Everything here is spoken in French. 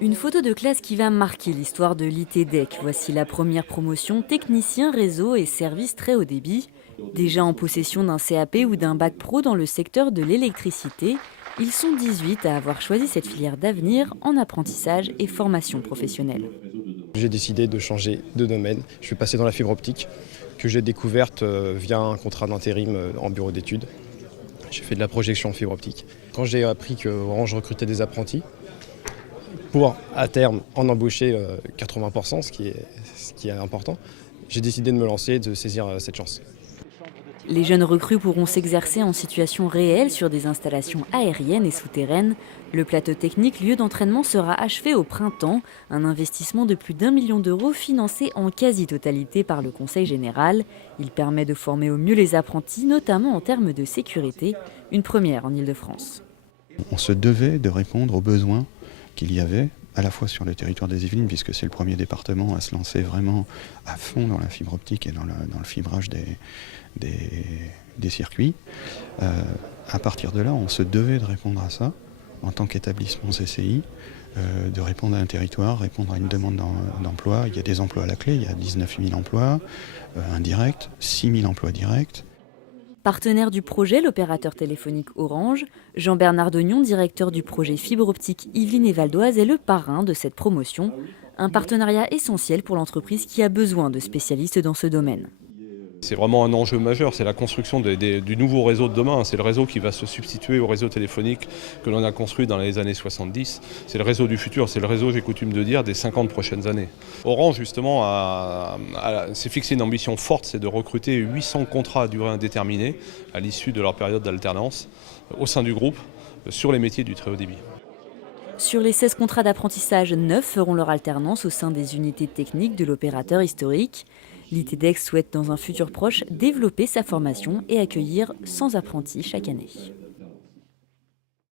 Une photo de classe qui va marquer l'histoire de l'ITDEC. Voici la première promotion technicien réseau et services très haut débit. Déjà en possession d'un CAP ou d'un bac pro dans le secteur de l'électricité, ils sont 18 à avoir choisi cette filière d'avenir en apprentissage et formation professionnelle. J'ai décidé de changer de domaine. Je suis passé dans la fibre optique que j'ai découverte via un contrat d'intérim en bureau d'études. J'ai fait de la projection en fibre optique. Quand j'ai appris que Orange recrutait des apprentis, pour à terme en embaucher 80%, ce qui est important, j'ai décidé de me lancer et de saisir cette chance. Les jeunes recrues pourront s'exercer en situation réelle sur des installations aériennes et souterraines. Le plateau technique, lieu d'entraînement, sera achevé au printemps. Un investissement de plus d'1 million d'euros financé en quasi-totalité par le Conseil général. Il permet de former au mieux les apprentis, notamment en termes de sécurité, une première en Île-de-France. On se devait de répondre aux besoins qu'il y avait, à la fois sur le territoire des Yvelines, puisque c'est le premier département à se lancer vraiment à fond dans la fibre optique et dans le fibrage des circuits. À partir de là, on se devait de répondre à ça, en tant qu'établissement CCI, de répondre à un territoire, répondre à une demande d'emploi. Il y a des emplois à la clé, il y a 19 000 emplois indirects, 6 000 emplois directs. Partenaire du projet, l'opérateur téléphonique Orange, Jean-Bernard Dognon, directeur du projet fibre optique Yvelines et Val d'Oise, est le parrain de cette promotion. Un partenariat essentiel pour l'entreprise qui a besoin de spécialistes dans ce domaine. C'est vraiment un enjeu majeur, c'est la construction du nouveau réseau de demain. C'est le réseau qui va se substituer au réseau téléphonique que l'on a construit dans les années 70. C'est le réseau du futur, c'est le réseau, j'ai coutume de dire, des 50 prochaines années. Orange, justement, s'est fixé une ambition forte, c'est de recruter 800 contrats à durée indéterminée à l'issue de leur période d'alternance au sein du groupe sur les métiers du très haut débit. Sur les 16 contrats d'apprentissage, 9 feront leur alternance au sein des unités techniques de l'opérateur historique. L'ITDEC souhaite dans un futur proche développer sa formation et accueillir 100 apprentis chaque année.